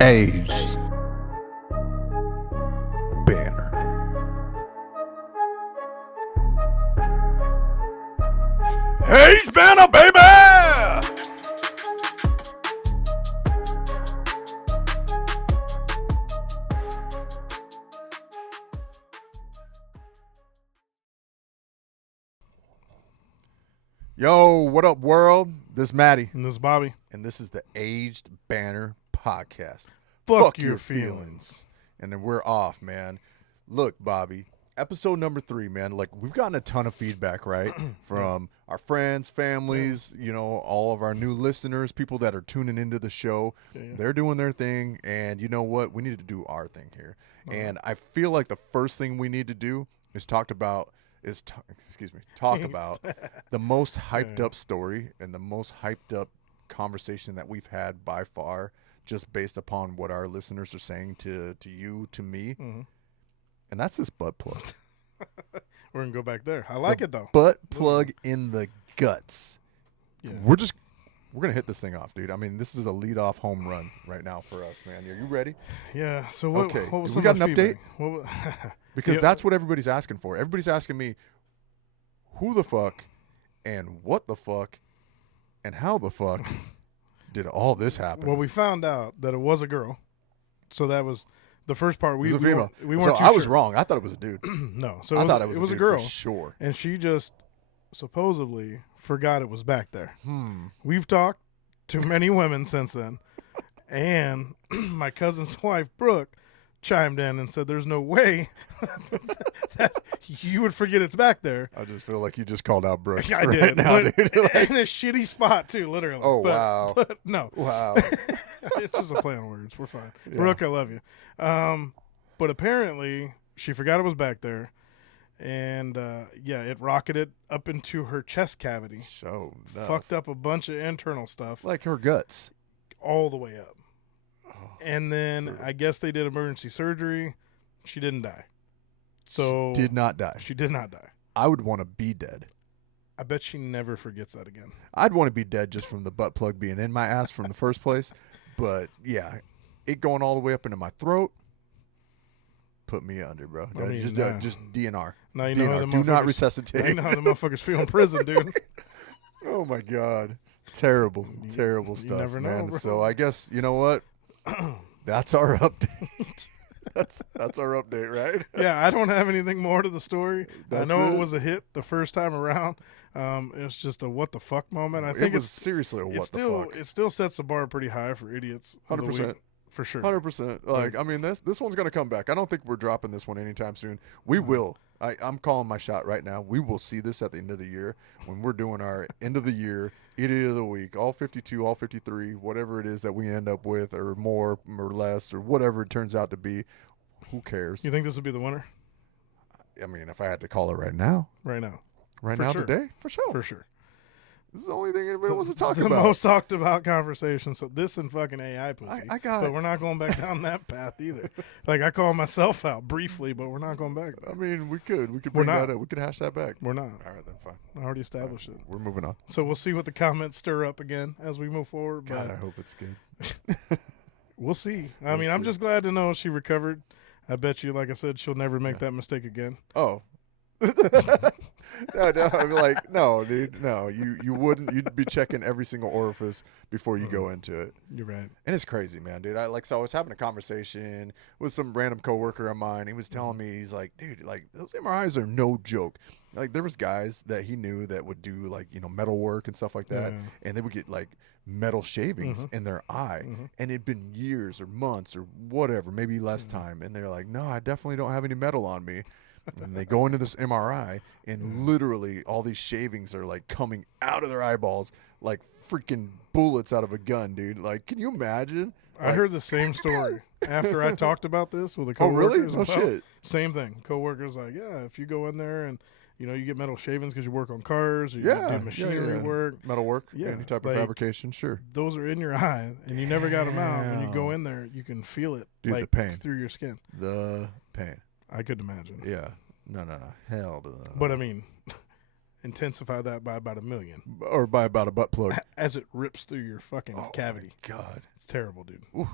Aged banner. Aged banner, baby! Yo, what up, world? This is Maddie. And this is Bobby. And this is the Aged Banner Podcast. Fuck your feelings. And then we're off, man. Look, Bobby, episode number 3, man. Like, we've gotten a ton of feedback, right? From our friends, families, you know, all of our new listeners, people that are tuning into the show. Yeah. They're doing their thing. And you know what? We need to do our thing here. And I feel like the first thing we need to do is talk about the most hyped up story and the most hyped up conversation that we've had by far, just based upon what our listeners are saying to you, to me. Mm-hmm. And that's this butt plug. We're going to go back there. I like it, though. Butt plug in the guts. Yeah. We're going to hit this thing off, dude. I mean, this is a lead-off home run right now for us, man. Are you ready? Yeah. So what, Okay. what was We got an update? Feedback? Because that's what everybody's asking for. Everybody's asking me, who the fuck and what the fuck and how the fuck did all this happen? Well, we found out that it was a girl. So that was the first part. It was a female. We weren't so too I was sure. wrong. I thought it was a dude. No. So I thought it was a dude girl. for sure. And she just supposedly forgot it was back there. We've talked to many women since then. And my cousin's wife, Brooke, chimed in and said there's no way that you would forget it's back there. I just feel like you just called out Brooke. I right did. now, But dude. in a shitty spot, too, literally. Oh, wow. But no. Wow. It's just a play on words. We're fine. Yeah. Brooke, I love you. But apparently, she forgot it was back there. And, it rocketed up into her chest cavity. So enough. Fucked up a bunch of internal stuff. Like her guts. All the way up. Oh, And then brutal. I guess they did emergency surgery. She didn't die. So She did not die. She did not die. I would want to be dead. I bet she never forgets that again. I'd want to be dead just from the butt plug being in my ass from the first place. But, yeah, it going all the way up into my throat, put me under, bro. I mean, Just DNR. Now you know how the DNR. Do not motherfuckers- resuscitate. now you know how the motherfuckers feel in prison, dude. Oh, my God. Terrible, You- terrible you stuff, never know, man. bro. So I guess, you know what? That's our update. That's our update, right? Yeah, I don't have anything more to the story. I That's know it? it was a hit the first time around. It's just a what the fuck moment. I It think was it's seriously a what the fuck. it still sets the bar pretty high for idiots. of the 100%. week, for sure. 100%. Like, I mean, this one's gonna come back. I don't think we're dropping this one anytime soon. We will. I'm calling my shot right now. We will see this at the end of the year when we're doing our end of the year idiot of the week, all 52, all 53, whatever it is that we end up with, or more or less, or whatever it turns out to be. Who cares? You think this would be the winner I mean, if I had to call it right now, right now? right For now sure. today, for sure. For sure. This is the only thing anybody wants to talk the about. most talked about conversation. So this and fucking AI pussy. I got But it. we're not going back down that path either. Like I call myself out briefly, but we're not going back. I mean, we could We're bring not. that up. We could hash that back. We're not. All right, then fine. I already established it. We're moving on. So we'll see what the comments stir up again as we move forward. But God, I hope it's good. we'll see. I We'll mean, I'm see. just glad to know she recovered. I bet you, like I said, she'll never make that mistake again. Oh. No, I'm like, no, dude, no. You wouldn't. You'd be checking every single orifice before you go into it. You're right. And it's crazy, man, dude. I was having a conversation with some random coworker of mine. He was telling me, he's like, dude, like those MRIs are no joke. Like there was guys that he knew that would do like, you know, metal work and stuff like that, Yeah. and they would get like metal shavings Mhm. in their eye, Mhm. and it'd been years or months or whatever, maybe less time, and they're like, no, I definitely don't have any metal on me. And they go into this MRI, and literally all these shavings are like coming out of their eyeballs like freaking bullets out of a gun, dude. Like, can you imagine? I Like, heard the same story after I talked about this with a oh, coworker. really? as No well. shit. Same thing. Coworker's like, yeah, if you go in there and you know you get metal shavings because you work on cars, or you Yeah, do machinery yeah. work. Metal work, Yeah, any type like- of fabrication, sure. Those are in your eye, and you never got them out. When you go Damn. in there, you can feel it, Dude, the like pain. through your skin. The pain. I could imagine. Yeah. No. Hell to the. But I mean, intensify that by about 1 million or by about a butt plug. as it rips through your fucking Oh, cavity. my God. It's terrible, dude. Ooh.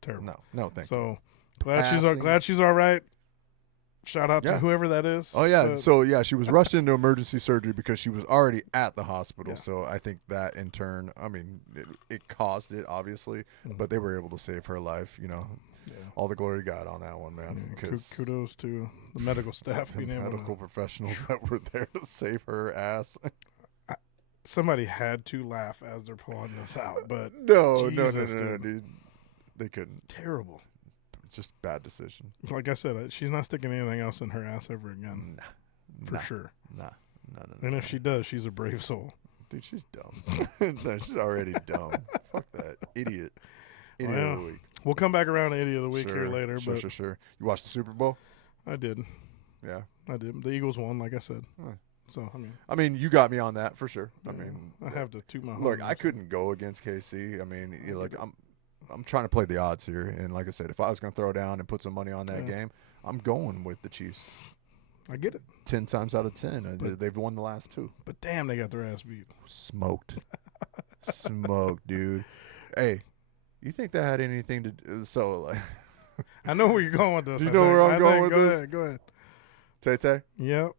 Terrible. No, thank you. So glad she's all right. Shout out to whoever that is. Oh yeah, so yeah, she was rushed into emergency surgery because she was already at the hospital. Yeah. So I think that in turn, I mean, it caused it obviously, but they were able to save her life. You know, all the glory to God on that one, man. Kudos to the medical staff, the medical professionals that were there to save her ass. Somebody had to laugh as they're pulling this out, but no, Jesus, dude, they couldn't. Terrible. Just bad decision. Like I said, she's not sticking anything else in her ass ever again. For sure. No. And if she does, she's a brave soul. Dude, she's dumb. No, she's already dumb. Fuck that. Idiot of the week. We'll come back around to Idiot of the Week here later. Sure. You watched the Super Bowl? I did. Yeah. I did. The Eagles won, like I said. So, I mean, you got me on that for sure. Yeah, I mean, I have to toot my horn. Look, I couldn't go against KC. I mean, I'm trying to play the odds here, and like I said, if I was going to throw down and put some money on that game, I'm going with the Chiefs. I get it. 10 times out of 10, they've won the last 2. But damn, they got their ass beat. Smoked, dude. Hey, you think that had anything to do? So, like, I know where you're going with this. You know where I'm going with this? Go ahead. Tay-Tay? Yep.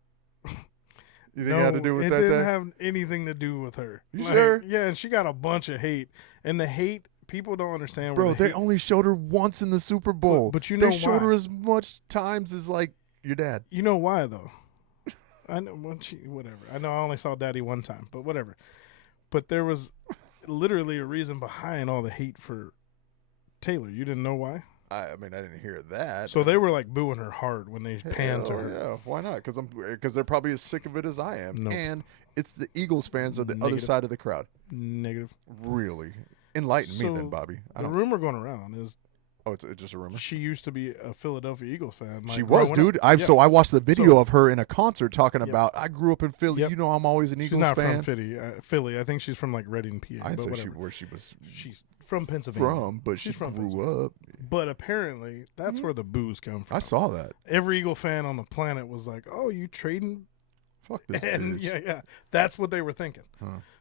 You think it had to do with Tay-Tay? It didn't have anything to do with her. You sure? Yeah, and she got a bunch of hate, and the hate. People don't understand. Bro, they only showed her once in the Super Bowl. But you know they showed why. her as much times as like your dad. You know why though? I know whatever. I know I only saw Daddy one time, but whatever. But there was literally a reason behind all the hate for Taylor. You didn't know why? I mean, I didn't hear that. So they were like booing her hard when they panned to her. Yeah, why not? Because they're probably as sick of it as I am. Nope. And it's the Eagles fans on the other side of the crowd. Negative. Really? Enlighten me then, Bobby. The rumor going around is it's just a rumor. she used to be a Philadelphia Eagles fan. She was, dude. So I watched the video of her in a concert talking about, I grew up in Philly. You know I'm always an Eagles fan. She's not from Philly. I think she's from like Reading, PA. I'd say where she was. She's from Pennsylvania. But she grew up. But apparently, that's where the boos come from. I saw that. Every Eagle fan on the planet was like, oh, you trading? Fuck this and bitch. Yeah. That's what they were thinking.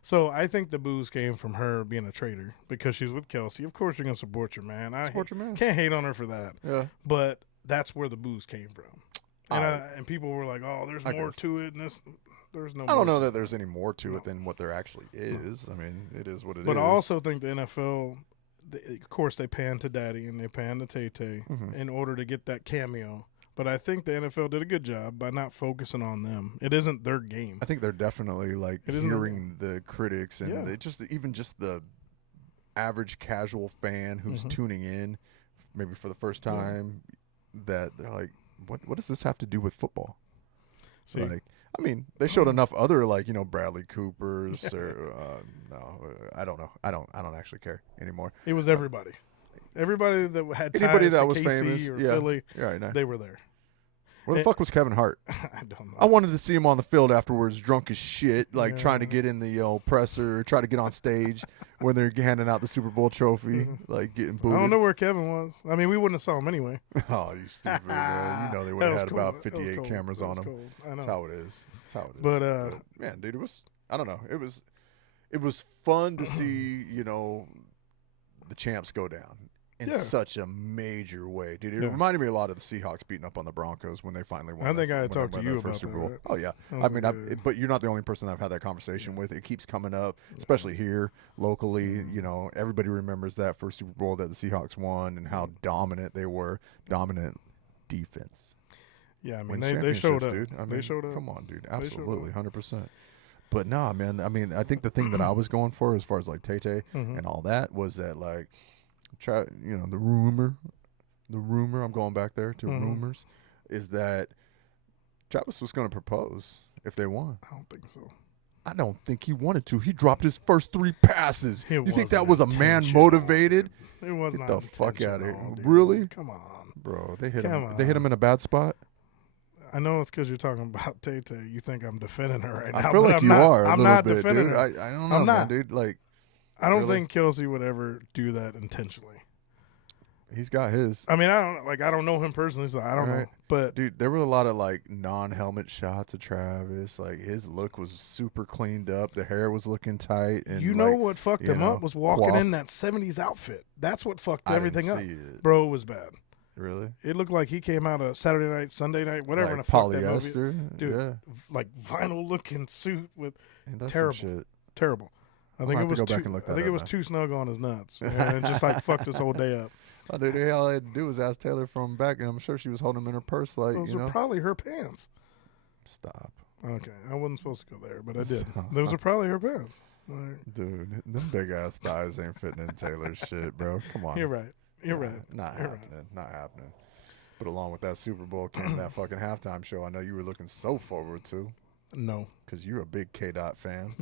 So I think the boos came from her being a traitor because she's with Kelsey. Of course, you're going to support your man. Can't hate on her for that. Yeah. But that's where the boos came from. And people were like, oh, there's more to it. And there's no. I don't know that there's any more to it than what there actually is. I mean, it is what it is. But I also think the NFL, of course, they pan to Daddy and they pan to Tay-Tay in order to get that cameo. But I think the NFL did a good job by not focusing on them. It isn't their game. I think they're definitely like hearing the critics and even just the average casual fan who's tuning in, maybe for the first time, that they're like, "What does this have to do with football?" See, like, I mean, they showed enough other Bradley Coopers or no, I don't know. I don't actually care anymore. It was everybody. Everybody that had anybody ties that to was KC famous or Philly, they were there. Where the fuck was Kevin Hart? I don't know. I wanted to see him on the field afterwards, drunk as shit, trying to get in the presser, try to get on stage when they're handing out the Super Bowl trophy, like getting booed. I don't know where Kevin was. I mean, we wouldn't have saw him anyway. Oh, you stupid, man. You know they would have had about 58 cameras on him. I know. That's how it is. But man, dude, it was, I don't know. It was fun to see, the champs go down in such a major way, dude. It reminded me a lot of the Seahawks beating up on the Broncos when they finally won. I think I talked to you about Super Bowl. Right? Oh yeah, I mean, but you're not the only person I've had that conversation with. It keeps coming up, especially here locally. Everybody remembers that first Super Bowl that the Seahawks won and how dominant they were. Dominant defense. Yeah, I mean they showed up, dude. I mean, they showed up. Come on, dude. Absolutely, 100%. But nah, man. I mean, I think the thing that I was going for, as far as like Tay-Tay and all that, was that like. The rumor, I'm going back there to rumors, is that Travis was going to propose if they won. I don't think so. I don't think he wanted to. He dropped his first 3 passes. You think that was a man motivated? It was Get not the fuck out of here. dude. Really? Come on. Bro, they hit him. They hit him in a bad spot. I know it's because you're talking about Tay-Tay. You think I'm defending her right now. I feel like you are. I'm not defending dude. her. I don't know, man, dude. Like, I don't think Kelsey would ever do that intentionally. He's got his. I mean, I don't know him personally, so I don't know. Right. But Dude, there were a lot of like non-helmet shots of Travis. Like his look was super cleaned up. The hair was looking tight. And you know like, what fucked you him know, up was walking coiffed. in that 70s outfit. That's what fucked I everything didn't up. see it. Bro, it was bad. Really? It looked like he came out of Saturday night, Sunday night, whatever. Like in a fuck that movie. polyester? Dude, Yeah. like vinyl looking suit with Ain't that some terrible. shit? terrible. I think have it to was go too. back and look I that think it up was now. too snug on his nuts, and it just like fucked his whole day up. Oh, dude, all I had to do was ask Taylor from back, and I'm sure she was holding him in her purse, like, Those you are know. probably her pants. Stop. Okay, I wasn't supposed to go there, but I did. Stop. Those are probably her pants. Like, Dude, them big ass thighs ain't fitting in Taylor's shit, bro. Come on. you're right. You're Nah, right. Not You're happening. Not happening. But along with that Super Bowl came that fucking halftime show. I know you were looking so forward to, No. because you're a big K Dot fan.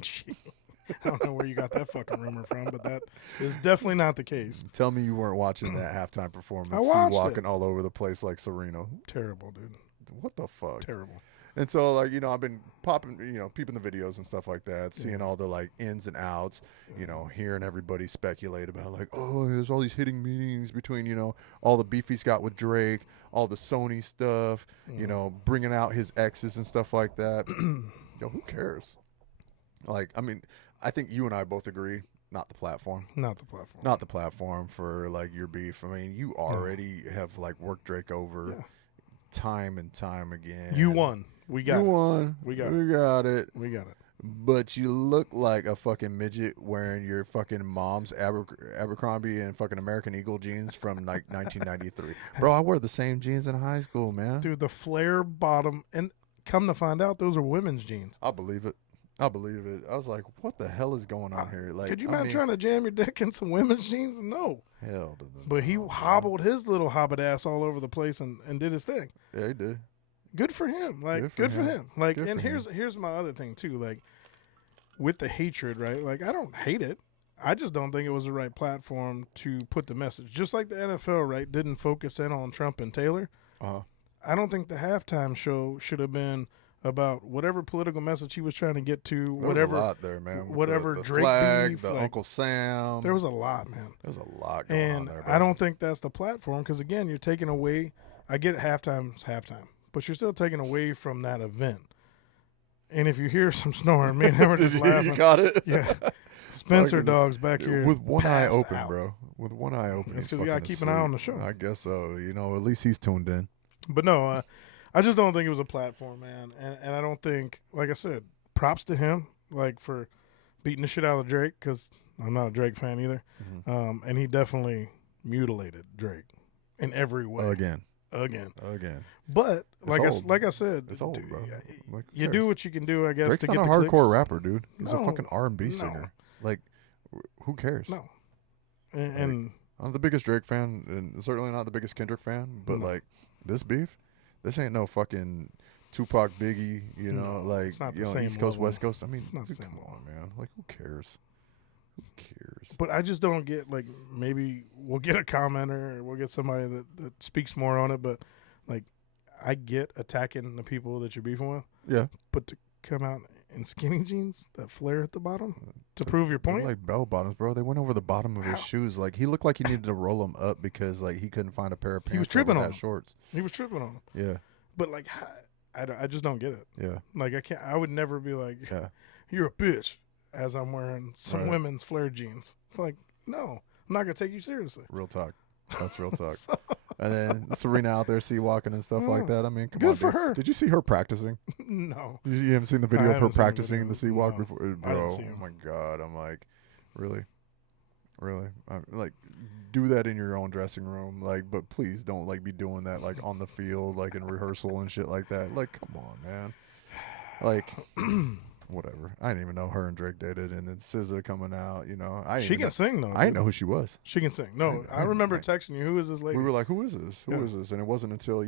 I don't know where you got that fucking rumor from, but that is definitely not the case. Tell me you weren't watching that halftime performance. I watched walking it. all over the place like Serena. Terrible, dude. What the fuck? Terrible. And so, like, you know, I've been peeping the videos and stuff like that, seeing all the, like, ins and outs, you know, hearing everybody speculate about, like, oh, there's all these hitting meetings between, you know, all the beef he's got with Drake, all the Sony stuff, you know, bringing out his exes and stuff like that. Yo, who cares? Like, I mean, I think you and I both agree, not the platform. Not the platform. Not the platform for, like, your beef. I mean, you already have, like, worked Drake over time and time again. You won. We got You it. won. We got We got it. We got it. But you look like a fucking midget wearing your fucking mom's Abercrombie and fucking American Eagle jeans from like 1993. Bro, I wore the same jeans in high school, man. Dude, the flare bottom, and come to find out, those are women's jeans. I believe it. I believe it. I was like, what the hell is going on here? Like, Could you imagine trying to jam your dick in some women's jeans? No. Hell to the But he no, man. hobbled his little hobbit ass all over the place and did his thing. Yeah, he did. Good for him. Like, Good for good for him. him. Like, Good and for here's my other thing too. Like, with the hatred, right? Like, I don't hate it. I just don't think it was the right platform to put the message. Just like the NFL, right? Didn't focus in on Trump and Taylor. Uh-huh. I don't think the halftime show should have been about whatever political message he was trying to get to. There Whatever, was a lot there, man. With whatever the Drake flag, beef, the like, Uncle Sam. there was a lot, man. There was a lot going on And there. Bro. I don't think that's the platform because, again, you're taking away. I get it, halftime's halftime, but you're still taking away from that event. And if you hear some snoring, me and him are just laughing. You got it? Yeah. Spencer Fucking- dog's back here. With one eye passed open, out. bro. With one eye open. It's he's 'cause you gotta fucking keep an eye on asleep. the show. I guess so. You know, at least he's tuned in. But no, I just don't think it was a platform, man. And I don't think, like I said, props to him, like, for beating the shit out of Drake, because I'm not a Drake fan either. Mm-hmm. And he definitely mutilated Drake in every way. Again. But like old. like I said, It's old, dude, bro. Like, who you do cares? what you can do, I guess, Drake's to not get a the hardcore clicks. rapper, dude. He's a No. fucking R&B No. singer. Like, who cares? No. And I'm the biggest Drake fan, and certainly not the biggest Kendrick fan. But No. like, this beef, this ain't no fucking Tupac, Biggie. You know, No, like, it's not the you know, same East Coast, level. West Coast. I mean, It's not the dude, same come level. on, man. Like, who cares? Who cares? but I just don't get, like, maybe we'll get a commenter or we'll get somebody that speaks more on it. But like, I get attacking the people that you're beefing with, Yeah, but to come out in skinny jeans that flare at the bottom to prove your they're point. like bell bottoms, bro. They went over the bottom of his How? shoes. Like, he looked like he needed to roll them up because like he couldn't find a pair of pants. He was that tripping would on have them. shorts. He was tripping on them. Yeah, But like, I just don't get it. yeah, Like, I can't. I would never be like, yeah. you're a bitch, as I'm wearing some Right. women's flare jeans. Like, no, I'm not gonna take you seriously. Real talk. That's real talk. So- And then Serena out there sea walking and stuff like that. I mean, come Good on, for dude. her. Did you see her practicing? No, You haven't seen the video I of her haven't seen the practicing video. the sea walk No. before, I didn't bro. see Oh him. my god! I'm like, really. Like, do that in your own dressing room, like, but please don't like be doing that like on the field, like in rehearsal and shit like that. Like, come on, man. Like, whatever. I didn't even know her and Drake dated, and then SZA coming out. You know, she can sing though. I didn't dude. know who she was. She can sing. No, I remember texting you. Who is this lady? We were like, "Who is this? Who is Yeah. this?" And it wasn't until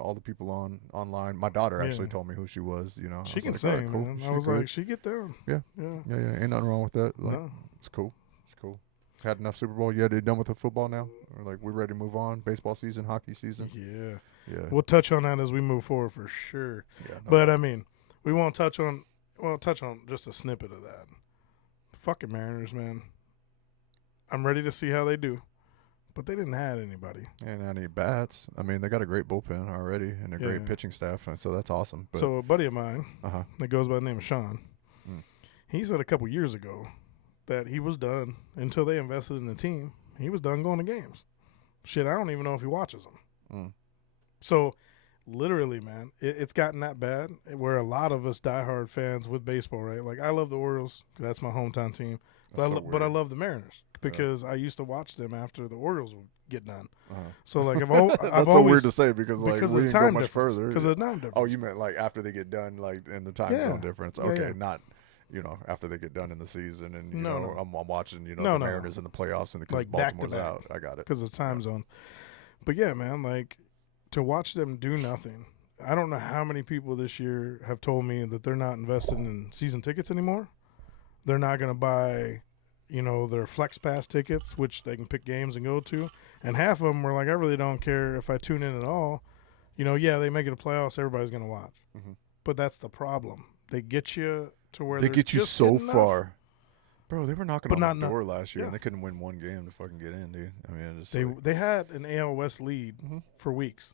all the people online. My daughter actually Yeah. told me who she was. You know, I she was can like, "All right, sing, cool. man. She I was good." like, she get down. Yeah. Yeah. Yeah, ain't nothing wrong with that. Like, No. it's cool. It's cool. Had enough Super Bowl. Yeah, they done with the football now. Or like, we ready to move on? Baseball season, hockey season. Yeah. Yeah. We'll touch on that as we move forward for sure. Yeah, no, But I mean, we won't touch on. We'll touch on just a snippet of that. Fucking Mariners, man. I'm ready to see how they do. but they didn't have anybody. And I need bats. I mean, they got a great bullpen already and a great pitching staff, and so that's awesome. But, so a buddy of mine that goes by the name of Sean, he said a couple years ago that he was done until they invested in the team. He was done going to games. Shit, I don't even know if he watches them. So, literally, man, it's gotten that bad where a lot of us diehard fans with baseball, right? Like, I love the Orioles. That's my hometown team. But I love the Mariners because I used to watch them after the Orioles would get done. So, like, I've that's so weird to say because like, we didn't go much further. Because of the time difference. Oh, you meant like after they get done, like in the time zone difference. Okay, not after they get done in the season, and you know, I'm watching, the Mariners in the playoffs, and because like Baltimore's out, I got it because of time zone. But yeah, man, like to watch them do nothing. I don't know how many people this year have told me that they're not invested in season tickets anymore. They're not going to buy, their Flex Pass tickets, which they can pick games and go to. And half of them were like, I really don't care if I tune in at all. Yeah, they make it a playoffs, everybody's going to watch. But that's the problem. They get you to where they get you so far. Bro, they were knocking on the door last year, and they couldn't win one game to fucking get in, dude. I mean, they had an AL West lead for weeks.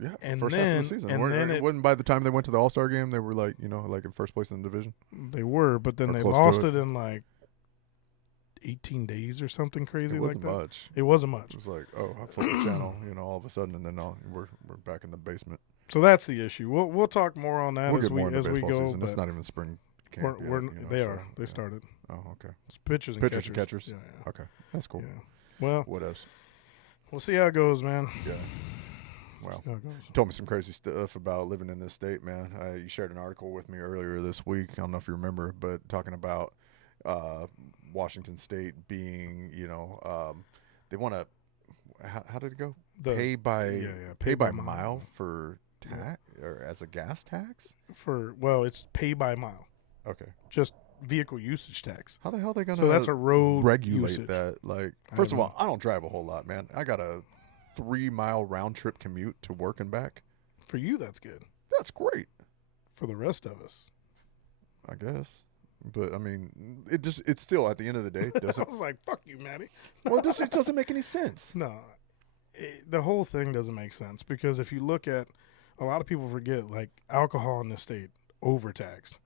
Yeah, and first half of the season. And it wasn't by the time they went to the All-Star game, they were like, like in first place in the division. They were, but then they lost it in like 18 days or something crazy like that. It wasn't much. It was like, oh, I flipped the channel, all of a sudden, and then we're back in the basement. So that's the issue. We'll talk more on that as we go. Season. It's not even spring camp yet, They started. Oh, okay. It's pitchers and catchers. Yeah. Okay, that's cool. Yeah. Well, what else? We'll see how it goes, man. Yeah. Well, you told me some crazy stuff about living in this state, man. You shared an article with me earlier this week. I don't know if you remember, but talking about Washington State being, they want to. How did it go? Pay by mile for tax or as a gas tax? It's pay by mile. Okay. Just vehicle usage tax. How the hell are they gonna? So that's a road regulate usage. That. Like, first of all, I don't drive a whole lot, man. I got a 3-mile round trip commute to work and back. For you, that's good. That's great. For the rest of us, I guess. But I mean, it's still at the end of the day. Doesn't. I was like, "Fuck you, Matty." Well, it doesn't make any sense. No, the whole thing doesn't make sense because if you look at, a lot of people forget like alcohol in the state overtaxed.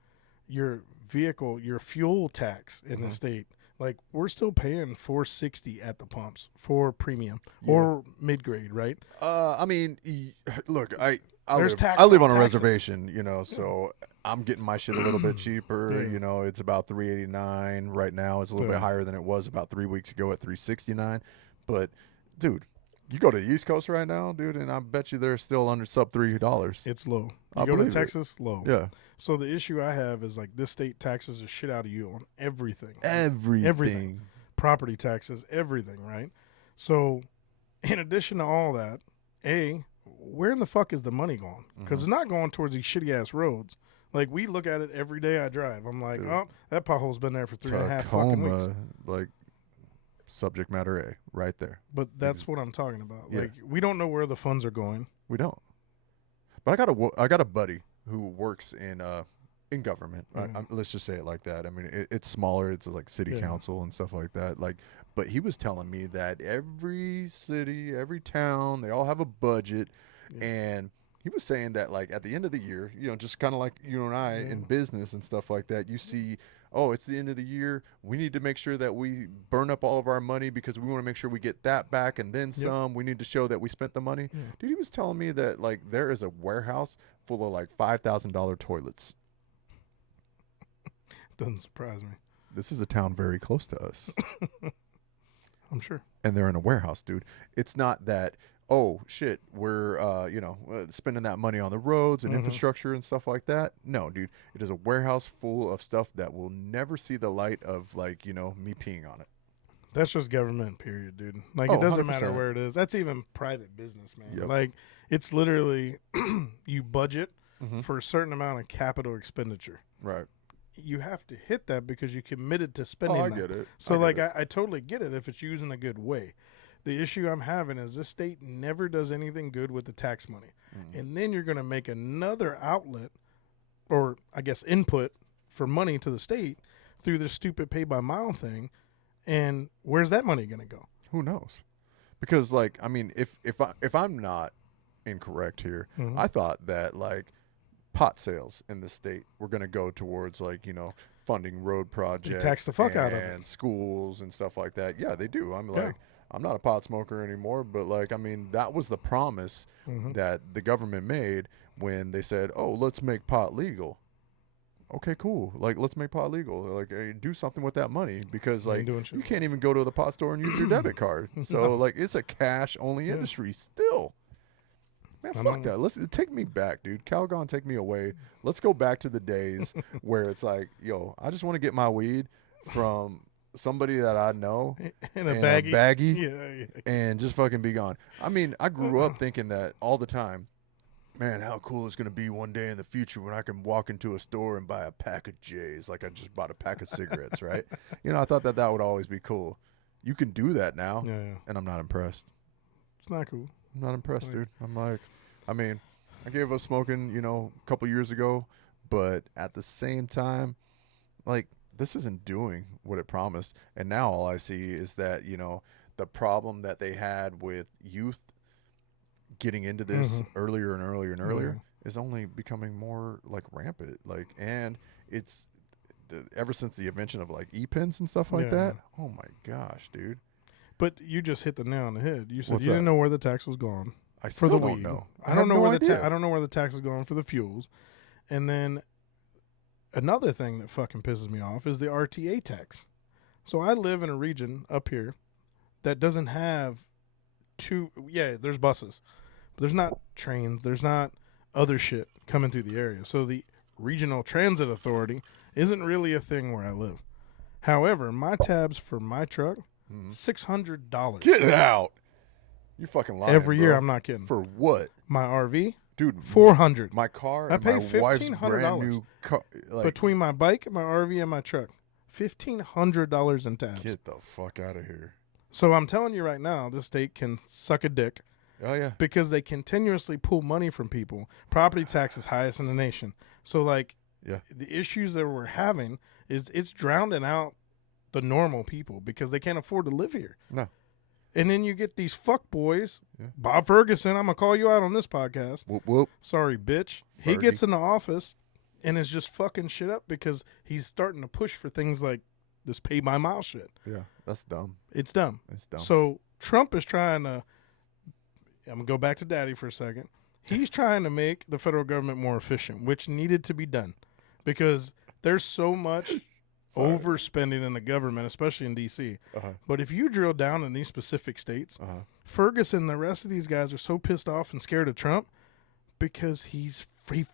Your vehicle, your fuel tax in the state, like we're still paying $4.60 at the pumps for premium or mid grade, right? I mean, look, I live on a reservation, so I'm getting my shit a little bit cheaper. It's about $3.89 right now. It's a little bit higher than it was about 3 weeks ago at $3.69. But, dude, you go to the East Coast right now, dude, and I bet you they're still under sub $3. It's low. You go to Texas, low. Yeah. So the issue I have is like this state taxes the shit out of you on everything. Everything. Property taxes, everything, right? So in addition to all that, where in the fuck is the money going? Because it's not going towards these shitty-ass roads. Like, we look at it every day I drive. I'm like, dude, that pothole's been there for 3.5 fucking weeks. Like, subject matter A, right there. But that's what I'm talking about. Yeah. Like, we don't know where the funds are going. We don't. But I got a buddy who works in government. Let's just say it like that. I mean, it's smaller. It's like city council and stuff like that. Like, but he was telling me that every city, every town, they all have a budget, and he was saying that like at the end of the year, just kind of like you and I in business and stuff like that, you see, oh, it's the end of the year. We need to make sure that we burn up all of our money because we want to make sure we get that back and then some. We need to show that we spent the money. Yeah. Dude, he was telling me that like there is a warehouse full of like $5,000 toilets. Doesn't surprise me. This is a town very close to us. I'm sure. And they're in a warehouse, dude. It's not that, oh, shit, we're, spending that money on the roads and infrastructure and stuff like that. No, dude. It is a warehouse full of stuff that will never see the light of, like, me peeing on it. That's just government, period, dude. Like, it doesn't 100%. Matter where it is. That's even private business, man. Yep. Like, it's literally you budget for a certain amount of capital expenditure. Right. You have to hit that because you committed to spending that. I get it. So, I totally get it if it's used in a good way. The issue I'm having is this state never does anything good with the tax money. And then you're going to make another outlet or, I guess, input for money to the state through this stupid pay-by-mile thing. And where's that money going to go? Who knows? Because like, I mean, if I'm not incorrect here, Mhm. I thought that like pot sales in the state were going to go towards like, funding road projects tax the fuck out of it. and schools and stuff like that. Yeah, they do. I'm Yeah. like, I'm not a pot smoker anymore, but like, I mean, that was the promise Mhm. that the government made when they said, "Oh, let's make pot legal." Okay, cool. Like, let's make pot legal. Like, do something with that money because, Ain't like, doing shit you with can't even go to the pot store and use your debit card. So, No. like, it's a cash-only Yeah. industry still. Man, I fuck know. that. Let's take me back, dude. Calgon, take me away. Let's go back to the days where it's like, yo, I just want to get my weed from somebody that I know In a in baggie. Yeah. and just fucking be gone. I mean, I grew up thinking that all the time. Man, how cool it's going to be one day in the future when I can walk into a store and buy a pack of J's like I just bought a pack of cigarettes, right? I thought that would always be cool. You can do that now, Yeah. and I'm not impressed. It's not cool. I'm not impressed, Like- dude. I'm like, I mean, I gave up smoking, a couple years ago, but at the same time, like, this isn't doing what it promised. And now all I see is that, the problem that they had with youth getting into this earlier and earlier and earlier is only becoming more like rampant. Like, and it's ever since the invention of like e-pens and stuff like Yeah. that. Oh my gosh, dude. But you just hit the nail on the head. You said What's you that? didn't know where the tax was going I for still the don't weed. know. I don't know have where no the idea. I don't know where the tax is going for the fuels. And then another thing that fucking pisses me off is the RTA tax. So I live in a region up here that doesn't have there's buses. But there's not trains, there's not other shit coming through the area. So the regional transit authority isn't really a thing where I live. However, my tabs for my truck, $600 Get it out. You're fucking lying. every year. bro. I'm not kidding. For what? My RV, Dude, $400 my car I and pay my wife's $1,500 brand new car. Like, between my bike, my RV, and my truck. $1,500 in tabs. get the fuck out of here. So I'm telling you right now, the state can suck a dick Oh, yeah. because they continuously pull money from people. Property tax is highest in the nation. So like, Yeah. the issues that we're having is it's drowning out the normal people because they can't afford to live here. No. And then you get these fuck boys. Yeah. Bob Ferguson, I'm gonna call you out on this podcast. Whoop, whoop. Sorry, bitch. He Fergie. gets in the office and is just fucking shit up because he's starting to push for things like this pay by mile shit. Yeah, that's dumb. It's dumb. It's dumb. So Trump is trying to. I'm gonna go back to Daddy for a second. He's trying to make the federal government more efficient, which needed to be done because there's so much Sorry. overspending in the government, especially in D.C. Uh-huh. But if you drill down in these specific states, Uh-huh. Ferguson and the rest of these guys are so pissed off and scared of Trump because he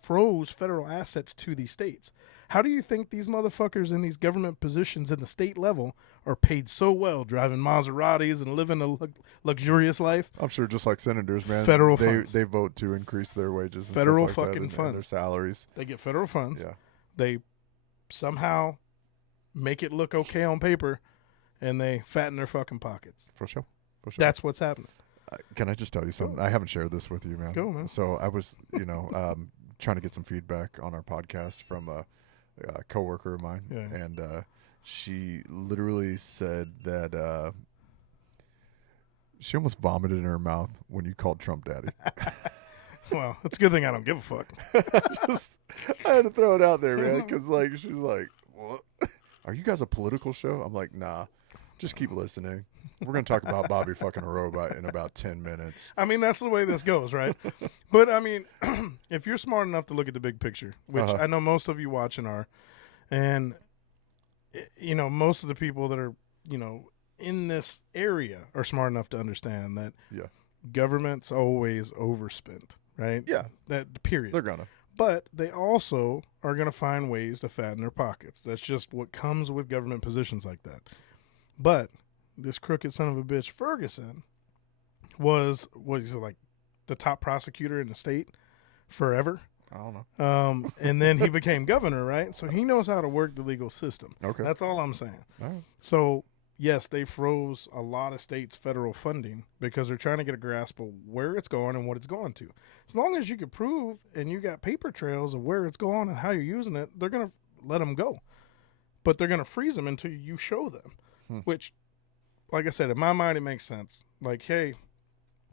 froze federal assets to these states. How do you think these motherfuckers in these government positions in the state level are paid so well, driving Maseratis and living a luxurious life? I'm sure just like senators, man. Federal they, funds. They vote to increase their wages and Federal stuff like that fucking and their funds. salaries. They get federal funds. Yeah. They somehow make it look okay on paper, and they fatten their fucking pockets. For sure. For sure. That's what's happening. Can I just tell you something? I haven't shared this with you, man. Go, man. So I was, trying to get some feedback on our podcast from a coworker of mine, Yeah. and she literally said that she almost vomited in her mouth when you called Trump daddy. Well, it's a good thing I don't give a fuck. I had to throw it out there, man, because like she's like, "What? Are you guys a political show?" I'm like, "Nah, just keep listening. We're gonna talk about Bobby fucking a robot in about 10 minutes." I mean, that's the way this goes, right? But, I mean, if you're smart enough to look at the big picture, which Uh-huh. I know most of you watching are, and, most of the people that are, in this area are smart enough to understand that Yeah. government's always overspent, right? Yeah, That period. they're gonna. But they also are going to find ways to fatten their pockets. That's just what comes with government positions like that. But this crooked son of a bitch, Ferguson, was, what is it, like the top prosecutor in the state forever? I don't know. And then he became governor, right? So he knows how to work the legal system. Okay. That's all I'm saying. All right. So, yes, they froze a lot of states' federal funding because they're trying to get a grasp of where it's going and what it's going to. As long as you can prove and you got paper trails of where it's going and how you're using it, they're going to let them go. But they're going to freeze them until you show them, which like I said, in my mind, it makes sense. Like, hey,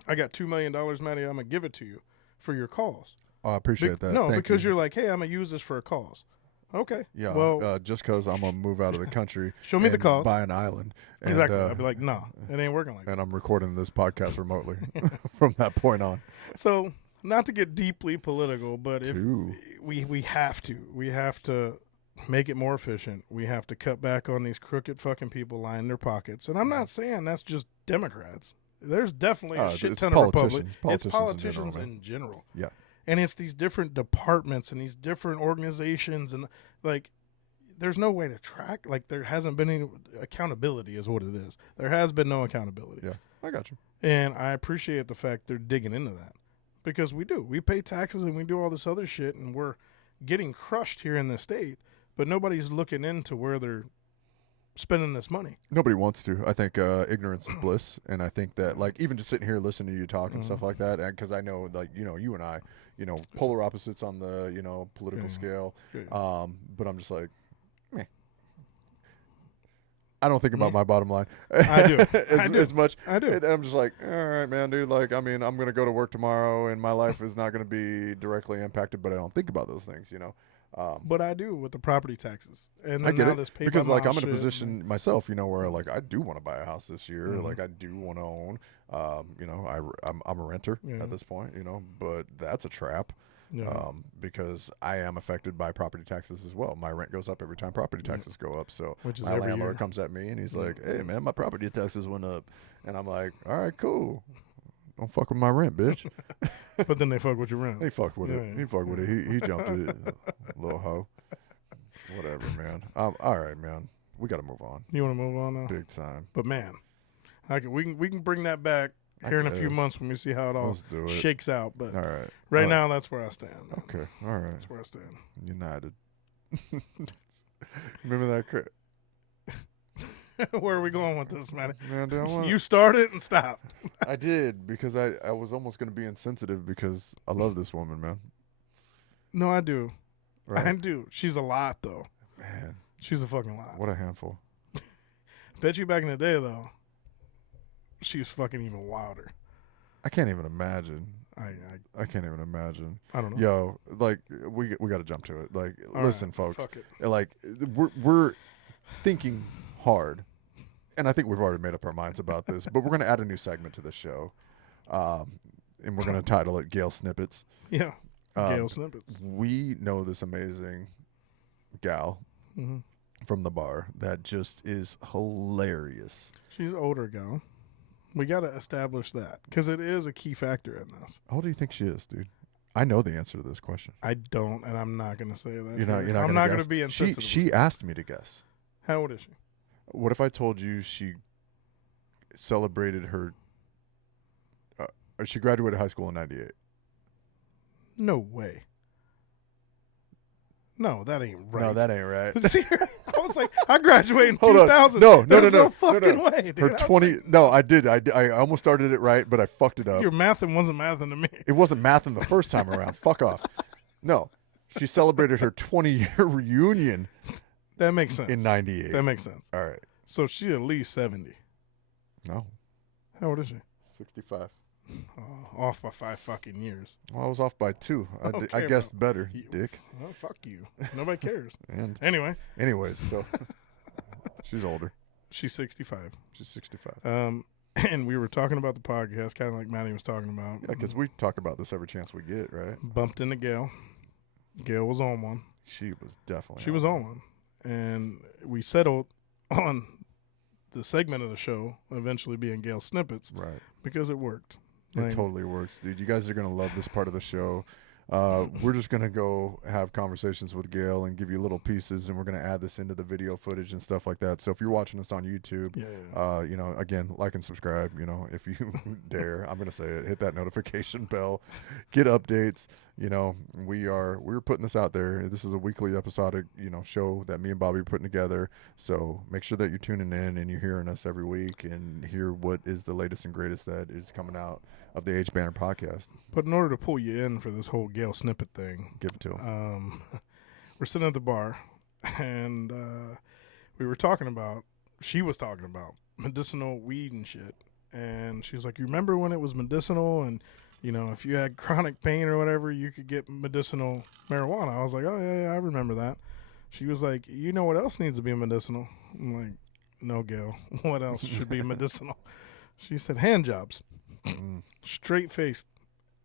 I got $2 million, Maddie. I'm going to give it to you for your cause. Oh, I appreciate that. No, Thank because you. you're like, hey, I'm going to use this for a cause. Okay. Yeah, Well, just because I'm going to move out of the country show me the and cause. buy an island. And, Exactly. I'd be like, no, it ain't working like that. and I'm recording this podcast remotely from that point on. So, not to get deeply political, but if Two. we have to make it more efficient. We have to cut back on these crooked fucking people lining their pockets. And I'm not saying that's just Democrats. There's definitely a shit it's ton of politicians. Republicans. It's Politicians politicians in in general. Yeah. And it's these different departments and these different organizations. And, like, there's no way to track. Like, there hasn't been any accountability is what it is. There has been no accountability. Yeah, I got you. And I appreciate the fact they're digging into that. Because we do. We pay taxes and we do all this other shit. And we're getting crushed here in the state. But nobody's looking into where they're spending this money. Nobody wants to. I think ignorance is bliss, and I think that, like, even just sitting here listening to you talk and stuff like that, because I know, like, you and I, polar opposites on the political scale. But I'm just like, meh. I don't think about my bottom line. I do. as much. I do. And I'm just like, all right, man, dude. Like, I mean, I'm gonna go to work tomorrow, and my life is not gonna be directly impacted, but I don't think about those things, But I do with the property taxes. And then I get now it this pay because, by like, mile I'm in a shit. position myself, where, like, I do want to buy a house this year. Like, I do want to own. I'm a renter at this point, but that's a trap. Yeah. Because I am affected by property taxes as well. My rent goes up every time property taxes go up. So Which is my every landlord year. comes at me and he's like, "Hey, man, my property taxes went up," and I'm like, "All right, cool. Don't fuck with my rent, bitch." But then they fuck with your rent. He fucked with it. Yeah. He fucked with it. He jumped it, little hoe. Whatever, man. All right, man. We got to move on. You want to move on now? Big time. But man, we can bring that back here in a few guess. months when we see how it all Let's do it. shakes out. But All right. right now, that's where I stand. Okay. All right. That's where I stand. United. Remember that? Where are we going with this, man? Man, dude, I want- You started and stopped. I did because I was almost going to be insensitive because I love this woman, man. No, I do. Right? I do. She's a lot, though. Man, She's a fucking lot. what a handful. Bet you back in the day, though, she was fucking even wilder. I can't even imagine. I I can't even imagine. don't know. Yo, like we got to jump to it. Like, All listen, right, folks. fuck it. Like we're thinking hard, and I think we've already made up our minds about this. But we're going to add a new segment to the show, and we're going to title it "Gale Snippets." Yeah. Gale snippets. We know this amazing gal Mm-hmm. from the bar that just is hilarious. She's an older gal. We got to establish that because it is a key factor in this. How old do you think she is, dude? I know the answer to this question. I don't, and I'm not going to say that. You're not I'm not going guess? to be insensitive. She asked me to guess. How old is she? What if I told you she celebrated her? She graduated high school in '98. No way. No, that ain't right. No, that ain't right. See, I was like, I graduated in Hold on. 2000. No, There's no. fucking way, dude. Her I was 20. like, No, I did. I almost started it right, but I fucked it up. your mathing wasn't mathing to me. It wasn't mathing the first time around. Fuck off. No, she celebrated her 20-year reunion That makes sense. in '98. That makes sense. All right. So she at least 70. No, How old is she? 65. Off by 5 fucking years. Well, I was off by 2. I Okay, guessed better, You- dick. Well, fuck you. Nobody cares. And Anyway, anyways, so she's older. she's 65. She's 65. And we were talking about the podcast, kind of like Maddie was talking about. Yeah, because we talk about this every chance we get, right? Bumped into Gail. Gail was on one. She was definitely. She was on one. And we settled on the segment of the show eventually being Gail Snippets Right. because it worked. It Like, totally works, dude. You guys are going to love this part of the show. We're just going to go have conversations with Gail and give you little pieces, and we're going to add this into the video footage and stuff like that. So if you're watching us on YouTube, Yeah. again, like and subscribe, if you dare. I'm going to say it. Hit that notification bell. Get updates. We're putting this out there. This is a weekly episodic, show that me and Bobby are putting together. So make sure that you're tuning in and you're hearing us every week and hear what is the latest and greatest that is coming out of the H Banner podcast. But in order to pull you in for this whole Gail Snippet thing, Give it to them. we're sitting at the bar, and she was talking about medicinal weed and shit. And she was like, you remember when it was medicinal and, you know, if you had chronic pain or whatever, you could get medicinal marijuana. I was like, oh, yeah, I remember that. She was like, you know what else needs to be medicinal? I'm like, no, Gail. What else should be medicinal? She said, hand jobs. Straight faced.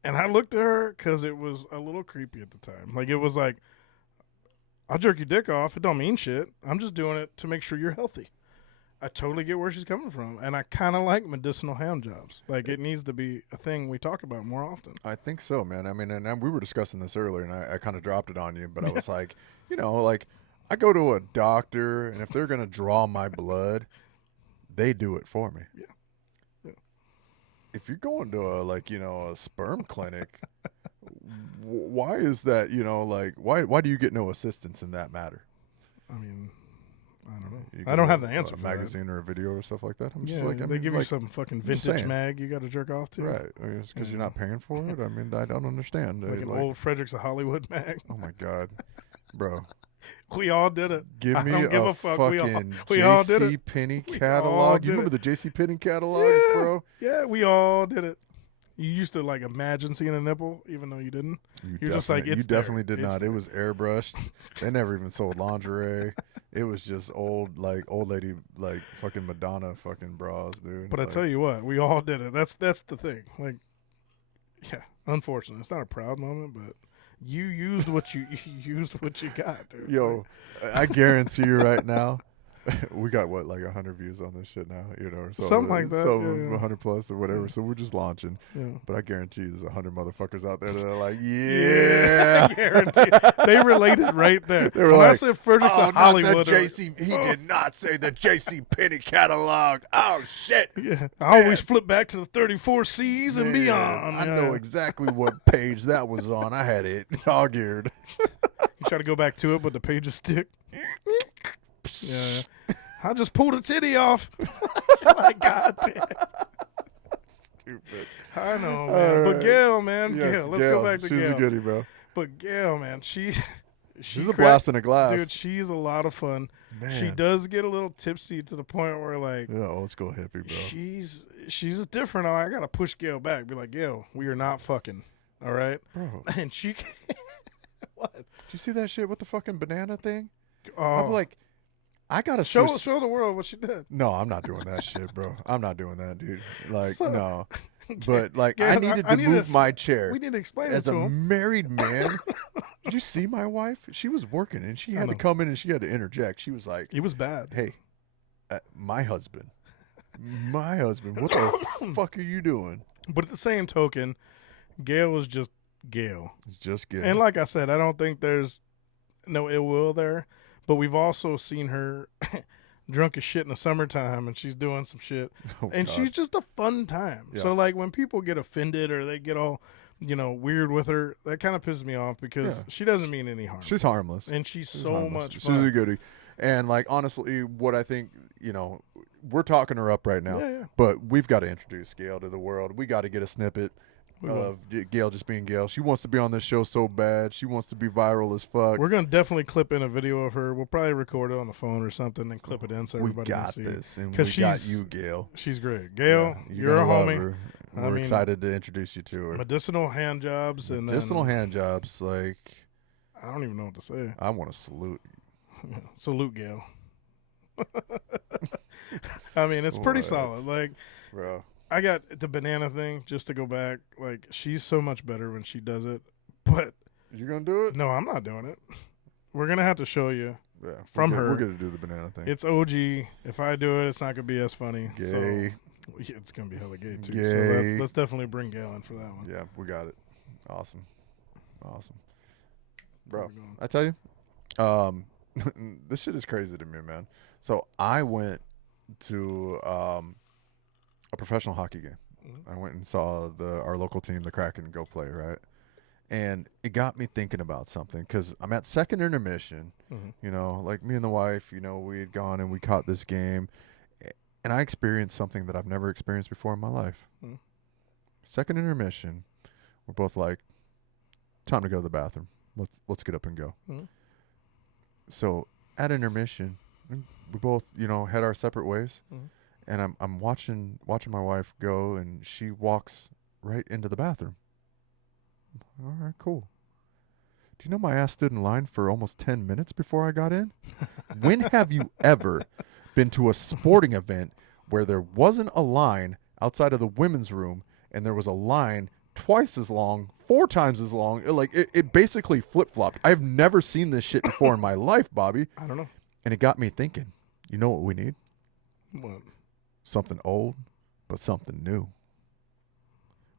And I looked at her because it was a little creepy at the time. Like, it was like, I'll jerk your dick off. It don't mean shit. I'm just doing it to make sure you're healthy. I totally get where she's coming from. And I kind of like medicinal hand jobs. Like, it needs to be a thing we talk about more often. I think so, man. I mean, and we were discussing this earlier, and I kind of dropped it on you, but I was like, you know, like, I go to a doctor, and if they're going to draw my blood, they do it for me. Yeah. If you're going to a sperm clinic, why is that, why do you get no assistance in that matter? I mean, I don't know. You I don't have the answer a for magazine that. or a video or stuff like that. I'm Yeah, just like, they give you some fucking vintage mag you got to jerk off to. Right. I mean, it's because you're not paying for it. I mean, I don't understand. Like an old Fredericks of Hollywood mag. Oh, my God. Bro. We all did it. Give me a fuck. Fucking we all did J.C. it. Penney catalog. You remember the J.C. Penney catalog, bro? Yeah, we all did it. You used to like imagine seeing a nipple, even though you didn't. You're just like, you definitely did not. It was airbrushed. They never even sold lingerie. It was just old lady, like fucking Madonna fucking bras, dude. But I tell you what, we all did it. That's the thing. Like, yeah, unfortunately, it's not a proud moment, but you used what you got, dude. Yo, I guarantee you right now, we got like 100 views on this shit now, or something like that. So 100 yeah. plus or whatever. So we're just launching. Yeah. But I guarantee you there's 100 motherfuckers out there that are like, yeah. I guarantee they related right there. They were when like, I said Fredericks of Hollywood, he did not say the J.C. Penney catalog. Oh shit. Yeah. I always flip back to the 34 C's and beyond. I know exactly what page that was on. I had it dog-eared. You try to go back to it, but the pages stick. Yeah, I just pulled a titty off. My God damn. Stupid. I know, man. But Gail, man. Yes, Gail. Let's go back to Gail. She's a goodie, bro. But Gail, man, she's a blast in a glass. Dude, she's a lot of fun. Man. She does get a little tipsy to the point where, like, let's go hippie, bro. She's different. I got to push Gail back. Be like, Gail, we are not fucking. All right? Bro. And she what? Did you see that shit with the fucking banana thing? Oh. I'm like, I gotta show the world what she did. No, I'm not doing that shit, bro. I'm not doing that, dude. Like, So- no. But like, Gail, I needed to move my chair. We need to explain As it to a him. married man, did you see my wife? She was working and she had to come in and she had to interject. She was like, It was bad. "Hey, my husband, what the fuck are you doing?" But at the same token, Gail was just Gail. It's just good. And like I said, I don't think there's no ill will there. But we've also seen her drunk as shit in the summertime, and she's doing some shit. And God. she's just a fun time. Yeah. So, like, when people get offended or they get all, weird with her, that kind of pisses me off because she doesn't mean any harm. She's harmless. And she's so harmless. much She's fun. a goodie. And like, honestly, what I think, we're talking her up right now. Yeah. But we've got to introduce Gail to the world. We got to get a snippet We will. of Gail just being Gail. She wants to be on this show so bad. She wants to be viral as fuck. We're going to definitely clip in a video of her. We'll probably record it on the phone or something and clip it in so everybody can see. We got this. And 'Cause we got she's- you, Gail. She's great. Gail, Yeah, you're a gonna love homie. her. I We're mean, excited to introduce you to her. Medicinal hand jobs. Medicinal hand jobs. Like, I don't even know what to say. I want to salute. Salute, Gail. I mean, it's pretty What? solid. Like, Bro. I got the banana thing just to go back. Like, she's so much better when she does it. But You going to do it? no, I'm not doing it. We're going to have to show you. Yeah. From her. We're going to do the banana thing. It's OG. If I do it, it's not going to be as funny. Gay. So, yeah, it's going to be hella gay, too. Gay. So let's definitely bring Gail in for that one. Yeah, we got it. Awesome. Bro, Where we going? I tell you, this shit is crazy to me, man. So I went to a professional hockey game. Mhm. I went and saw our local team, the Kraken, go play, right? And it got me thinking about something because I'm at second intermission. Mhm. Like me and the wife, we had gone and we caught this game. And I experienced something that I've never experienced before in my life. Mhm. Second intermission, we're both like, time to go to the bathroom. Let's get up and go. Mhm. So at intermission, we both, head our separate ways. Mhm. and I'm watching my wife go, and she walks right into the bathroom. All right, cool. Do you know my ass stood in line for almost 10 minutes before I got in? When have you ever been to a sporting event where there wasn't a line outside of the women's room and there was a line twice as long, 4 times as long? Like, it basically flip-flopped. I've never seen this shit before in my life, Bobby. I don't know. And it got me thinking, you know what we need? What? Something old, but something new.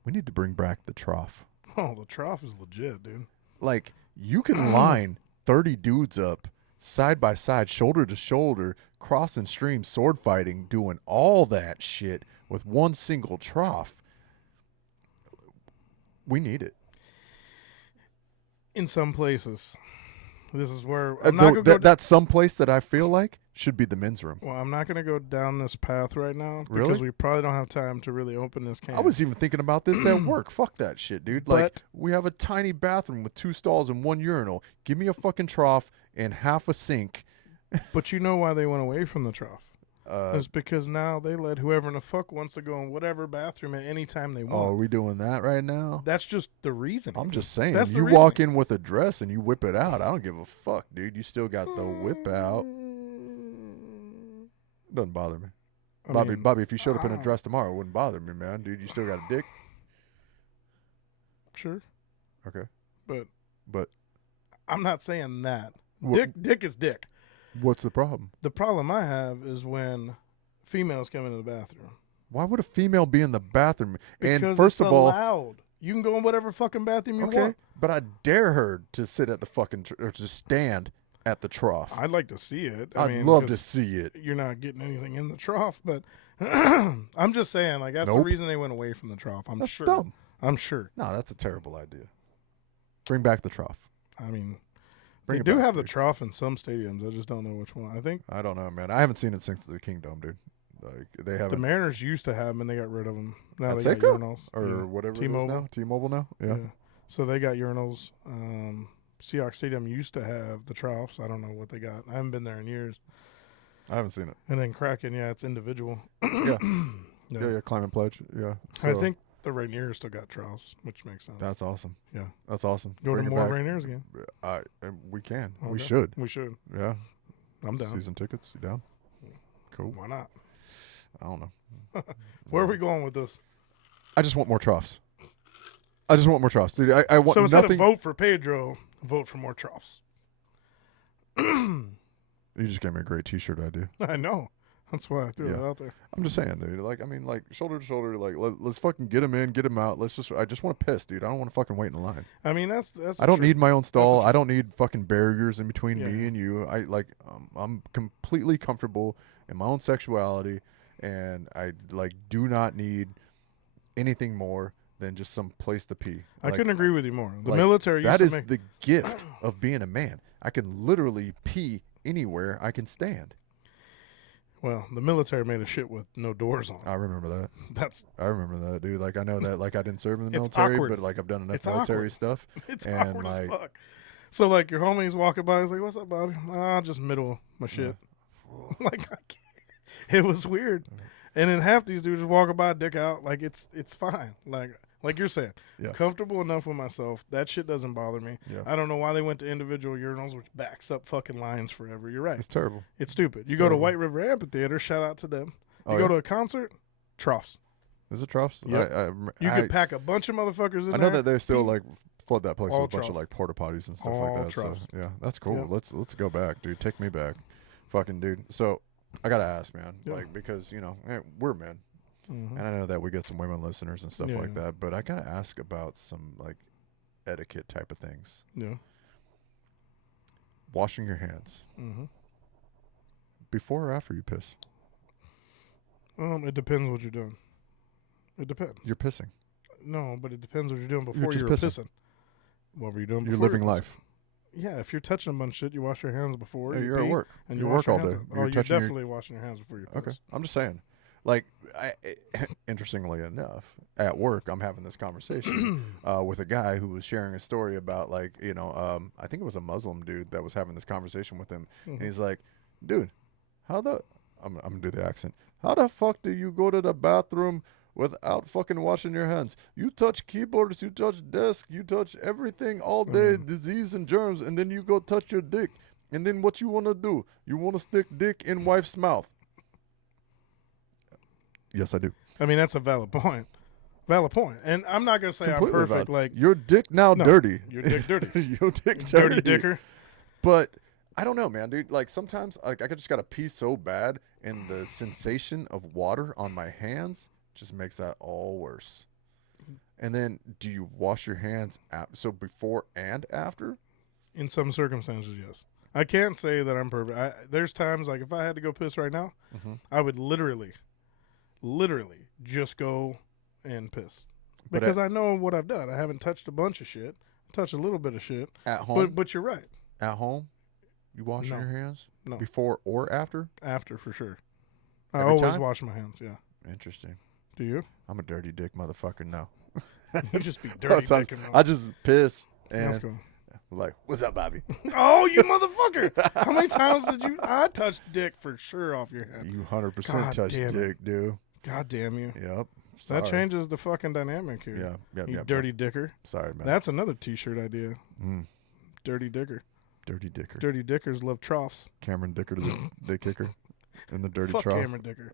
We need to bring back the trough. Oh, the trough is legit, dude. Like, you can line 30 dudes up side by side, shoulder to shoulder, crossing streams, sword fighting, doing all that shit with one single trough. We need it. In some places. This is where I'm not gonna that's some place that I feel like should be the men's room. Well, I'm not going to go down this path right now because Really? we probably don't have time to really open this can. I was even thinking about this at work. Fuck that shit, dude. Like, we have a tiny bathroom with 2 stalls and 1 urinal. Give me a fucking trough and half a sink. But you know why they went away from the trough? It's because now they let whoever in the fuck wants to go in whatever bathroom at any time they want. Oh, are we doing that right now? That's just the reason. I'm just saying. That's the you reasoning. walk in with a dress and you whip it out. I don't give a fuck, dude. You still got the whip out. Doesn't bother me. Bobby, if you showed up in a dress tomorrow, it wouldn't bother me, man. Dude, you still got a dick? Sure. Okay. But I'm not saying that. What, Dick is dick. What's the problem? The problem I have is when females come into the bathroom. Why would a female be in the bathroom? Because and first it's of all, allowed. You can go in whatever fucking bathroom you want. But I dare her to sit at the fucking or to stand at the trough. I'd like to see it. I'd love to see it. You're not getting anything in the trough, but I'm just saying, like, that's the reason they went away from the trough. That's sure. Dumb. I'm sure. No, that's a terrible idea. Bring back the trough. I mean, they do have the trough in some stadiums. I just don't know which one. I don't know, man. I haven't seen it since the Kingdom, dude. Like, they haven't. The Mariners used to have them, and they got rid of them. Now they got Seiko? urinals Or whatever T-Mobile. it is now. T-Mobile now. Yeah. So they got urinals. Seahawks Stadium used to have the troughs. I don't know what they got. I haven't been there in years. I haven't seen it. And then Kraken, it's individual. Yeah. Yeah, Climate Pledge. Yeah. So. I think the Rainiers still got troughs, which makes sense. That's awesome. Yeah. That's awesome. Go to more Rainiers again. We can. Okay. We should. Yeah. I'm down. Season tickets. You down? Cool. Why not? I don't know. Where are we going with this? I just want more troughs. Dude, I want so instead nothing. of vote for Pedro, vote for more troughs. You just gave me a great T-shirt idea. I know. That's why I threw that out there. I'm just saying, dude. Like, I mean, like, shoulder to shoulder. Like, let's fucking get him in, get him out. I just want to piss, dude. I don't want to fucking wait in line. I mean, that's. I don't need my own stall. I don't need fucking barriers in between me and you. I'm completely comfortable in my own sexuality, and I do not need anything more than just some place to pee. I couldn't agree with you more. The military used that to is make the gift of being a man. I can literally pee anywhere I can stand. Well, the military made a shit with no doors on. I remember that. I remember that, dude. Like, I know that. Like, I didn't serve in the military, but like, I've done enough military stuff. It's awkward as fuck. So, like, your homies walking by, he's like, "What's up, Bobby?" Just middle my shit. Yeah. Like, it was weird. And then half these dudes just walking by, dick out. Like, it's fine. Like you're saying, comfortable enough with myself. That shit doesn't bother me. Yeah. I don't know why they went to individual urinals, which backs up fucking lines forever. You're right. It's terrible. It's stupid. You go to White River Amphitheater, shout out to them. You go to a concert, troughs. Is it troughs? Yeah. You could pack a bunch of motherfuckers in there. I know that they still like flood that place with a bunch of like porta potties and stuff like that. Troughs. So, yeah, that's cool. Yeah. Let's go back, dude. Take me back, fucking dude. So I gotta ask, man, like, because we're men. Mm-hmm. And I know that we get some women listeners and stuff like that, but I gotta ask about some like etiquette type of things. Yeah. Washing your hands. Mm-hmm. Before or after you piss? It depends what you're doing. It depends. You're pissing. No, but it depends what you're doing before you're pissing. What were you doing before? You're living life. Yeah, if you're touching a bunch of shit, you wash your hands before. You're at work. And you work all day. You're definitely washing your hands before you piss. Okay, I'm just saying. Like, interestingly enough, at work, I'm having this conversation with a guy who was sharing a story about, like, I think it was a Muslim dude that was having this conversation with him. Mm-hmm. And he's like, dude, how the I'm gonna do the accent. How the fuck do you go to the bathroom without fucking washing your hands? You touch keyboards, you touch desks, you touch everything all day, disease and germs, and then you go touch your dick. And then what you want to do? You want to stick dick in wife's mouth. Yes, I do. I mean, that's a valid point. Valid point. And I'm not going to say Completely I'm perfect. valid. Like your dick now dirty. Your dick dirty. Your dick dirty dicker. But I don't know, man, dude. Like sometimes like I just got to pee so bad, and the sensation of water on my hands just makes that all worse. And then do you wash your hands so before and after? In some circumstances, yes. I can't say that I'm perfect. There's times like if I had to go piss right now, I would literally just go and piss. Because I know what I've done. I haven't touched a bunch of shit. I touched a little bit of shit. At home? But you're right. At home? You wash your hands? No. Before or after? After, for sure. Every I always time? wash my hands, yeah. Interesting. Do you? I'm a dirty dick motherfucker now. You just be dirty dicking. I just piss and Let's go. like, what's up, Bobby? Oh, you motherfucker. How many times did you? I touched dick for sure off your head. You 100% God touched damn dick, dude. God damn you. Yep. That changes the fucking dynamic here. Yeah. You dirty dicker. Sorry, man. That's another t-shirt idea. Dirty dicker. Dirty dicker. Dirty dickers love troughs. Cameron Dicker, the kicker, in the dirty Fuck trough. Cameron Dicker.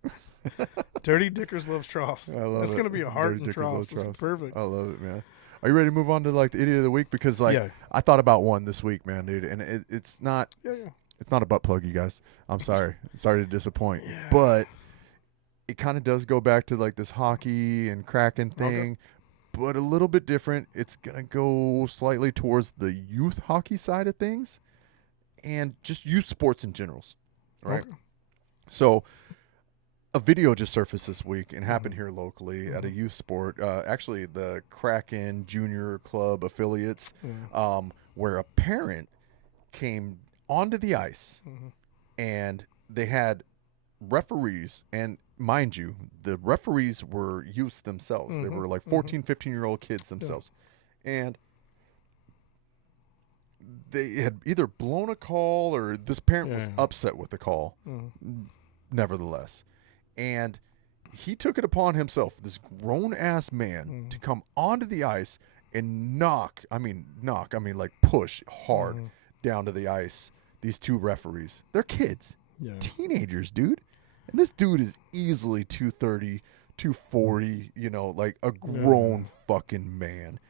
Dirty dickers love troughs. I love That's it. going to be a heart Dirty in Dickers love troughs. That's troughs. perfect. I love it, man. Are you ready to move on to like the idiot of the week? Because like I thought about one this week, man, dude, and it's not. It's not a butt plug, you guys. I'm sorry. Sorry to disappoint, but it kind of does go back to like this hockey and Kraken thing, but a little bit different. It's gonna go slightly towards the youth hockey side of things, and just youth sports in general, right? Okay. So a video just surfaced this week and happened here locally at a youth sport, actually the Kraken Junior Club affiliates, where a parent came onto the ice and they had referees, and mind you, the referees were youths themselves. They were like 14, 15-year-old kids themselves. And they had either blown a call or this parent was upset with the call, nevertheless. And he took it upon himself, this grown-ass man, to come onto the ice and knock, like push hard down to the ice, these two referees. They're kids, teenagers, dude. And this dude is easily 230, 240, like a grown fucking man.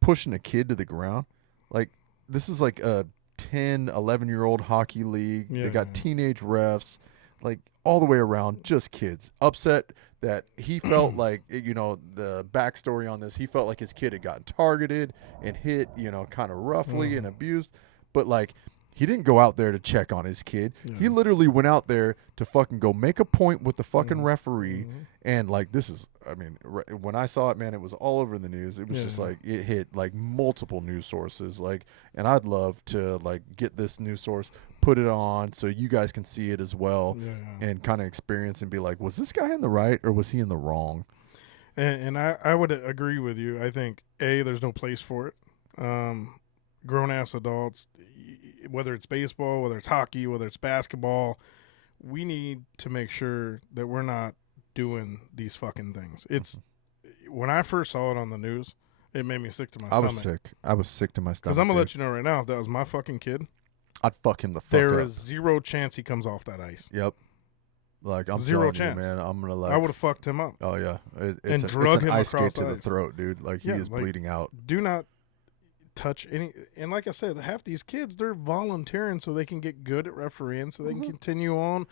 Pushing a kid to the ground. Like, this is like a 10, 11-year-old hockey league. They got teenage refs. Like, all the way around, just kids. Upset that he felt like, the backstory on this, he felt like his kid had gotten targeted and hit, kind of roughly and abused. But, like, he didn't go out there to check on his kid. He literally went out there to fucking go make a point with the fucking referee. And, like, when I saw it, man, it was all over the news. It was just, like, it hit, like, multiple news sources. Like, and I'd love to, like, get this news source, put it on so you guys can see it as well and kind of experience and be like, was this guy in the right or was he in the wrong? And I would agree with you. I think, there's no place for it. Grown-ass adults, whether it's baseball, whether it's hockey, whether it's basketball, we need to make sure that we're not doing these fucking things. It's when I first saw it on the news, it made me sick to my stomach. I was sick to my stomach. Because I'm going to let you know right now, if that was my fucking kid, I'd fuck him the fuck up. There is zero chance he comes off that ice. Yep. Like, I'm zero telling chance. you, man, I'm going to like. I would have fucked him up. Oh, yeah. And drug him ice across skate to the the throat, dude. Like, he is bleeding out. Do not touch any, and like I said, half these kids, they're volunteering so they can get good at refereeing, so they can continue on.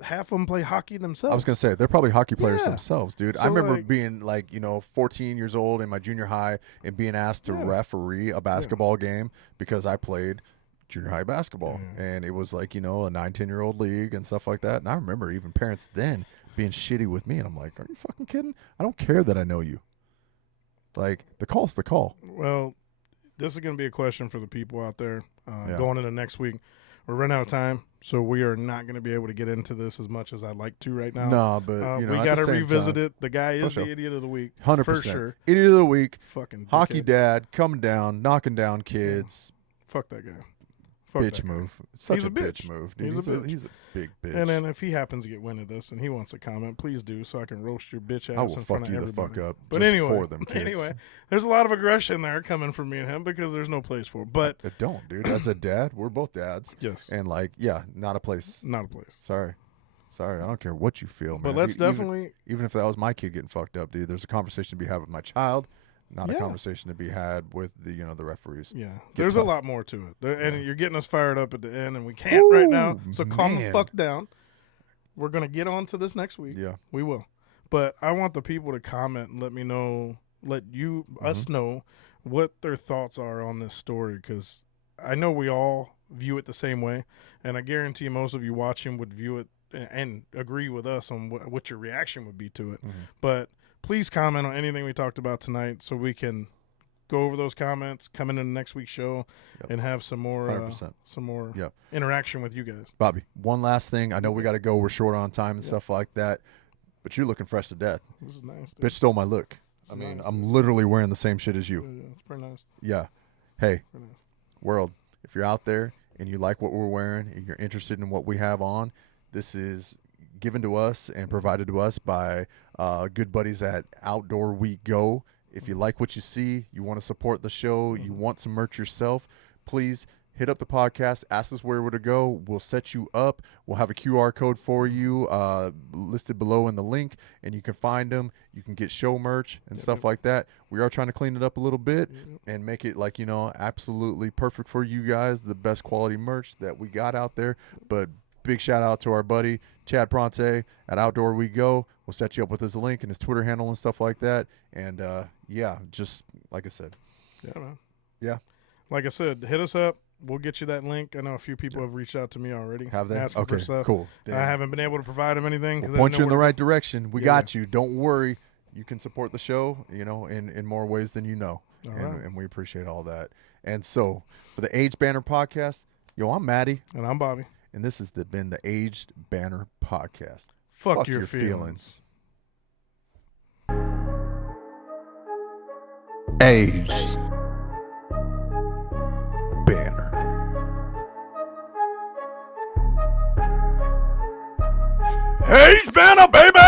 Half of them play hockey themselves. I was gonna say they're probably hockey players themselves, dude. So I remember being like 14 years old in my junior high and being asked to referee a basketball game because I played junior high basketball, and it was like a 9-10-year-old league and stuff like that. And I remember even parents then being shitty with me, and I'm like, are you fucking kidding? I don't care that I know you. Like, the call's the call. Well, this is going to be a question for the people out there going into next week. We're running out of time, so we are not going to be able to get into this as much as I'd like to right now. No, but we got to revisit it. The guy is the idiot of the week, 100%. for sure. Idiot of the week. Fucking hockey dickhead. dad coming down, knocking down kids. Fuck that guy. Fuck bitch that guy. move. Such He's a a bitch bitch. move, dude. He's a bitch. He's a big bitch. And then if he happens to get wind of this and he wants to comment, please do, so I can roast your bitch ass I will in front fuck of you the everybody. fuck up. But just anyway, for them kids. anyway, there's a lot of aggression there coming from me and him because there's no place for it. But Don't, dude. As a dad, we're both dads. yes, And like, yeah, not a place. not a place. Sorry. I don't care what you feel, man. But let's Even- definitely. even if that was my kid getting fucked up, dude, there's a conversation to be had with my child, not a Yeah. conversation to be had with the the referees. Yeah, there's a tough. lot more to it, and Yeah. you're getting us fired up at the end, and we can't right now. Ooh, So calm the man. fuck down. We're gonna get on to this next week. Yeah. We will. But I want the people to comment and let me know, us know what their thoughts are on this story, because I know we all view it the same way, and I guarantee most of you watching would view it and agree with us on what your reaction would be to it. But please comment on anything we talked about tonight so we can go over those comments, come into the next week's show, and have some more 100%. Yep. interaction with you guys. Bobby, one last thing. I know we got to go. We're short on time and stuff like that, but you're looking fresh to death. This is nice. Bitch stole my look. I It's mean, nice, I'm literally wearing the same shit as you. Yeah, it's pretty nice. Yeah. Hey, Pretty nice. world, if you're out there and you like what we're wearing and you're interested in what we have on, this is given to us and provided to us by good buddies at Outdoor Week Go. If you like what you see, you want to support the show, you want some merch yourself, please hit up the podcast, ask us where we're to go. We'll set you up. We'll have a QR code for you listed below in the link, and you can find them. You can get show merch and stuff like that. We are trying to clean it up a little bit and make it like, absolutely perfect for you guys, the best quality merch that we got out there. But big shout out to our buddy Chad Pronte at Outdoor We Go. We'll set you up with his link and his Twitter handle and stuff like that. And just like I said. Yeah, man. Yeah. Like I said, hit us up. We'll get you that link. I know a few people have reached out to me already. Have they? Asking Okay, for stuff. cool. I haven't been able to provide them anything. We'll point you in the right direction. We Yeah. got you. Don't worry. You can support the show, in more ways than you know. All right. And we appreciate all that. And so for the Aged Banner Podcast, I'm Maddie. And I'm Bobby. And this has been the Aged Banner Podcast. Fuck your feelings. Aged Banner. Aged Banner, baby!